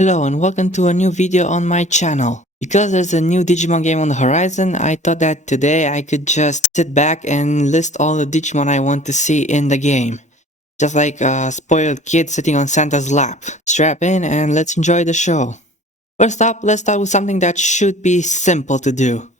Hello and welcome to a new video on my channel. Because there's a new Digimon game on the horizon, I thought that today I could just sit back and list all the Digimon I want to see in the game. Just like a spoiled kid sitting on Santa's lap. Strap in and let's enjoy the show. First up, let's start with something that should be simple to do.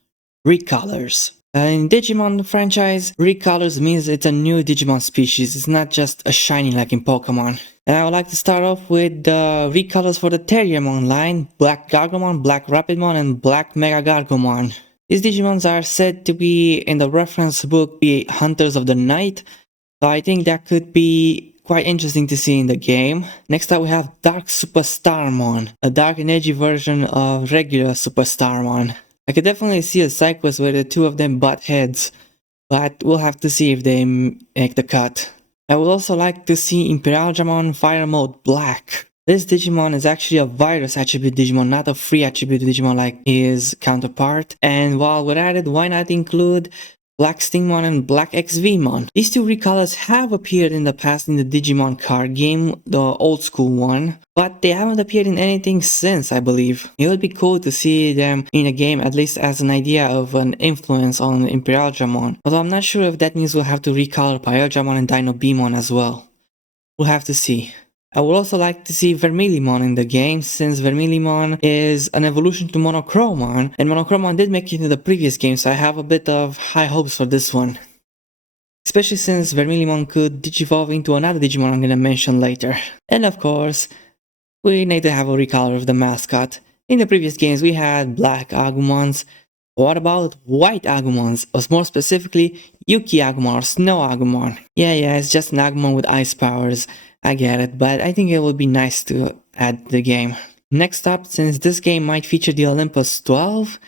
Recolors. In Digimon franchise, recolors means it's a new Digimon species, it's not just a shiny like in Pokemon. And I would like to start off with the recolors for the Terriermon line, Black Gargomon, Black Rapidmon, and Black Mega Gargomon. These Digimons are said to be, in the reference book, be Hunters of the Night, so I think that could be quite interesting to see in the game. Next up we have Dark Superstarmon, a dark and edgy version of regular Superstarmon. I could definitely see a side quest where the two of them butt heads, but we'll have to see if they make the cut. I would also like to see Imperialdramon Fire Mode Black. This Digimon is actually a virus attribute Digimon, not a free attribute Digimon like his counterpart. And while we're at it, why not include Black Stingmon and Black XVmon. These two recolors have appeared in the past in the Digimon card game, the old school one, but they haven't appeared in anything since, I believe. It would be cool to see them in a game, at least as an idea of an influence on Imperialdramon, although I'm not sure if that means we'll have to recolor Pyaldramon and Dinobemon as well. We'll have to see. I would also like to see Vermilimon in the game, since Vermilimon is an evolution to Monochromon, and Monochromon did make it into the previous game, so I have a bit of high hopes for this one. Especially since Vermilimon could digivolve into another Digimon I'm gonna mention later. And of course, we need to have a recolor of the mascot. In the previous games we had Black Agumons. What about White Agumons, or more specifically, Yuki Agumon or Snow Agumon? Yeah, it's just an Agumon with ice powers. I get it, but I think it would be nice to add to the game. Next up, since this game might feature the Olympus 12,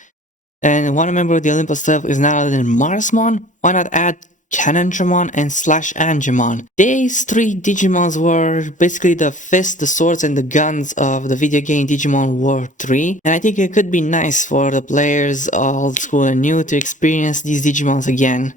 and one member of the Olympus 12 is none other than Marsmon, why not add Canondramon and Slash Angemon? These three Digimons were basically the fists, the swords, and the guns of the video game Digimon War 3, and I think it could be nice for the players, old school and new, to experience these Digimons again.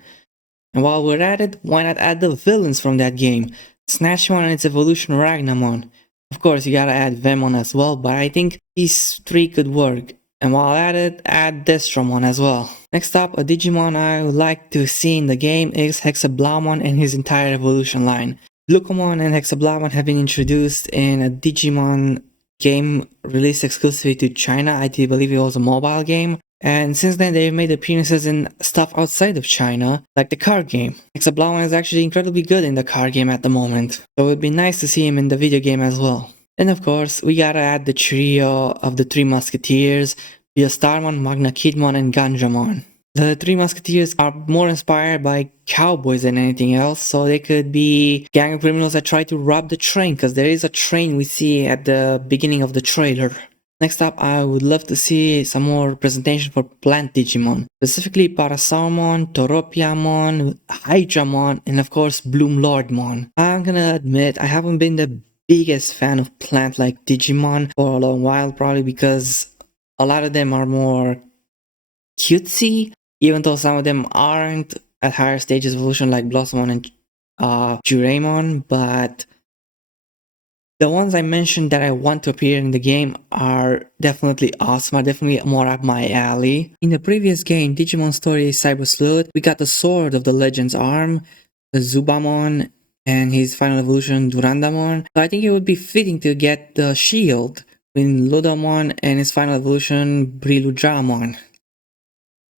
And while we're at it, why not add the villains from that game? Snatchmon and its evolution Ragnamon. Of course, you gotta add Vemon as well, but I think these three could work. And while at it, add Destromon as well. Next up, a Digimon I would like to see in the game is Hexablaumon and his entire evolution line. Glucomon and Hexablaumon have been introduced in a Digimon game released exclusively to China. I do believe it was a mobile game. And since then, they've made appearances in stuff outside of China, like the card game. Hexablaumon is actually incredibly good in the card game at the moment, so it would be nice to see him in the video game as well. And of course, we gotta add the trio of the Three Musketeers, Starmon, Magna Kidmon, and Gandramon. The Three Musketeers are more inspired by cowboys than anything else, so they could be gang of criminals that try to rob the train, because there is a train we see at the beginning of the trailer. Next up, I would love to see some more representation for plant Digimon, specifically Parasaurmon, Toropiamon, Hydramon, and of course Bloomlordmon. I'm gonna admit I haven't been the biggest fan of plant-like Digimon for a long while, probably because a lot of them are more cutesy, even though some of them aren't at higher stages of evolution like Blossomon and Juraimon, but the ones I mentioned that I want to appear in the game are definitely awesome, are definitely more up my alley. In the previous game, Digimon Story Cyber Sleuth, we got the Sword of the Legends Arm, the Zubamon, and his final evolution Durandamon. So I think it would be fitting to get the Shield with Ludamon and his final evolution Briludramon.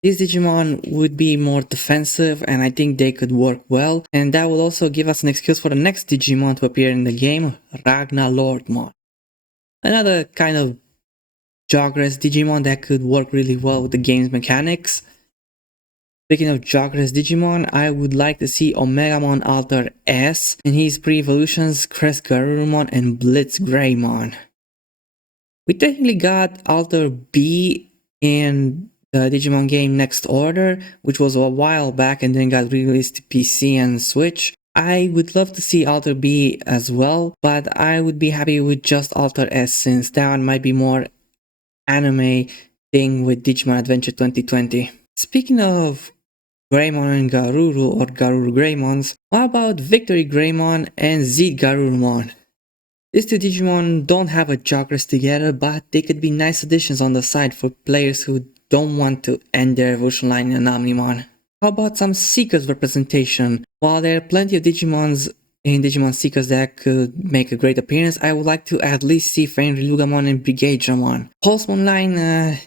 These Digimon would be more defensive, and I think they could work well, and that will also give us an excuse for the next Digimon to appear in the game, Ragnalordmon. Another kind of Jogress Digimon that could work really well with the game's mechanics. Speaking of Jogress Digimon, I would like to see Omegamon Alter S in his pre-evolutions Crest Garurumon and Blitz Greymon. We technically got Alter B in the Digimon game Next Order, which was a while back and then got released to PC and Switch. I would love to see Alter B as well, but I would be happy with just Alter S, since that one might be more anime thing with Digimon Adventure 2020. Speaking of Greymon and Garuru, or Garuru Greymons, what about Victory Greymon and Zed Garurumon? These two Digimon don't have a Jokers together, but they could be nice additions on the side for players who don't want to end their evolution line in Omnimon. How about some Seekers representation? While there are plenty of Digimons in Digimon Seekers that could make a great appearance, I would like to at least see Friendly Lugamon and Brigade Dramon. Pulsemon line,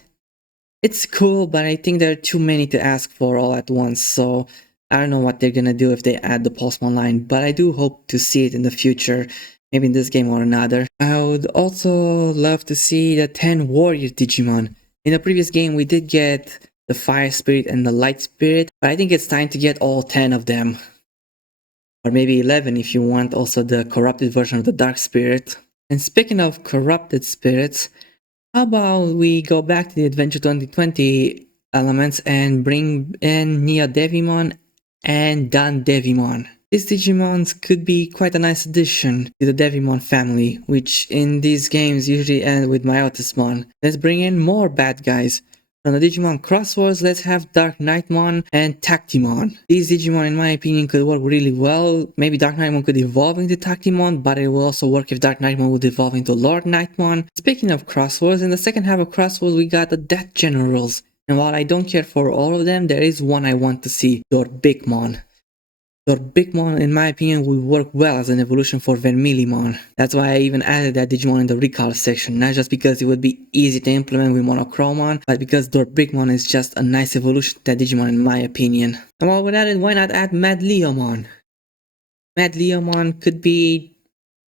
it's cool, but I think there are too many to ask for all at once, so I don't know what they're gonna do if they add the Pulsemon line, but I do hope to see it in the future, maybe in this game or another. I would also love to see the 10 Warrior Digimon. In the previous game, we did get the Fire Spirit and the Light Spirit, but I think it's time to get all 10 of them. Or maybe 11 if you want also the corrupted version of the Dark Spirit. And speaking of corrupted spirits, how about we go back to the Adventure 2020 elements and bring in Neo Devimon and Dan Devimon. These Digimons could be quite a nice addition to the Devimon family, which in these games usually end with Myotismon. Let's bring in more bad guys. From the Digimon Crosswords, let's have Dark Knightmon and Tactimon. These Digimon, in my opinion, could work really well. Maybe Dark Knightmon could evolve into Tactimon, but it will also work if Dark Knightmon would evolve into Lord Knightmon. Speaking of Crosswords, in the second half of Crosswords, we got the Death Generals. And while I don't care for all of them, there is one I want to see, Dorbigmon. Dorbigmon, in my opinion, would work well as an evolution for Vermilimon. That's why I even added that Digimon in the recall section, not just because it would be easy to implement with Monochromon, but because Dorbigmon is just a nice evolution to that Digimon in my opinion. And while we're at it, why not add Mad Leomon? Mad Leomon could be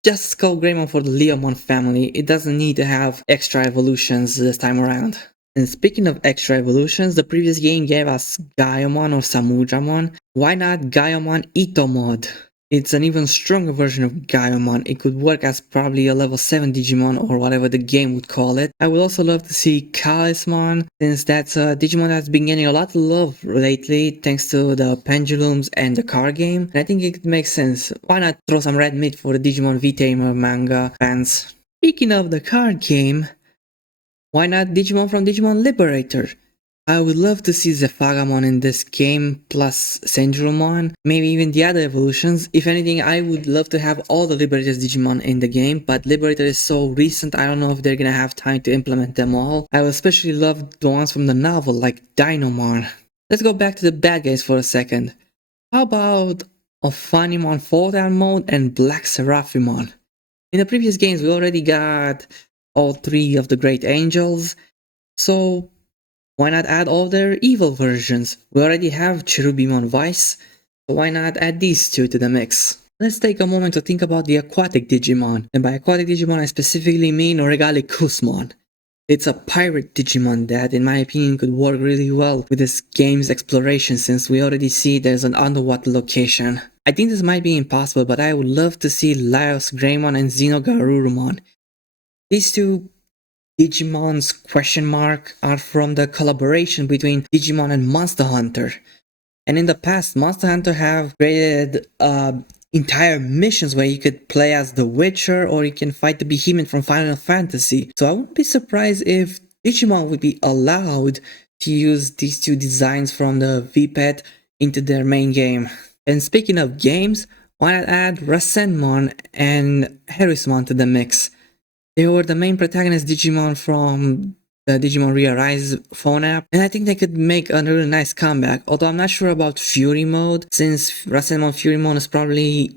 just Skull Greymon for the Leomon family. It doesn't need to have extra evolutions this time around. And speaking of extra evolutions, the previous game gave us Gaiamon or Samudramon. Why not Gaiamon Itomod? It's an even stronger version of Gaiamon. It could work as probably a level 7 Digimon or whatever the game would call it. I would also love to see Kalismon, since that's a Digimon that's been getting a lot of love lately thanks to the Pendulums and the card game. And I think it makes sense. Why not throw some red meat for the Digimon V-Tamer manga fans? Speaking of the card game, why not Digimon from Digimon Liberator? I would love to see Zephagamon in this game, plus Sendromon, maybe even the other evolutions. If anything, I would love to have all the Liberator's Digimon in the game, but Liberator is so recent, I don't know if they're gonna have time to implement them all. I would especially love the ones from the novel, like Dinomon. Let's go back to the bad guys for a second. How about Ophanimon Fall Down Mode and Black Seraphimon? In the previous games, we already got all three of the Great Angels, so why not add all their evil versions? We already have Cherubimon Vice, so why not add these two to the mix? Let's take a moment to think about the aquatic Digimon, and by aquatic Digimon I specifically mean Regalikusmon. It's a pirate Digimon that, in my opinion, could work really well with this game's exploration since we already see there's an underwater location. I think this might be impossible, but I would love to see Laios Greymon and Xenogarurumon. These two Digimon's are from the collaboration between Digimon and Monster Hunter. And in the past, Monster Hunter have created entire missions where you could play as the Witcher or you can fight the Behemoth from Final Fantasy. So I wouldn't be surprised if Digimon would be allowed to use these two designs from the VPET into their main game. And speaking of games, why not add Rasenmon and Herismon to the mix? They were the main protagonist Digimon from the Digimon Re-Arise phone app, and I think they could make a really nice comeback, although I'm not sure about Fury Mode, since Rasenmon Fury Mode is probably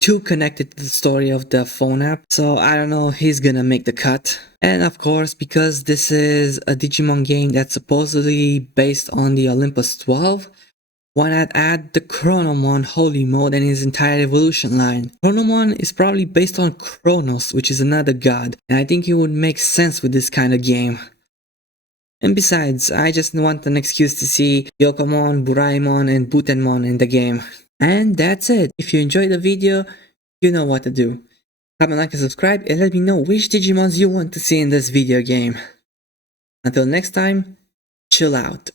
too connected to the story of the phone app, so I don't know if he's gonna make the cut. And of course, because this is a Digimon game that's supposedly based on the Olympus 12, why not add the Chronomon Holy Mode and his entire evolution line? Chronomon is probably based on Chronos, which is another god, and I think it would make sense with this kind of game. And besides, I just want an excuse to see Yokomon, Buraimon, and Butenmon in the game. And that's it. If you enjoyed the video, you know what to do. Comment, like, and subscribe, and let me know which Digimons you want to see in this video game. Until next time, chill out.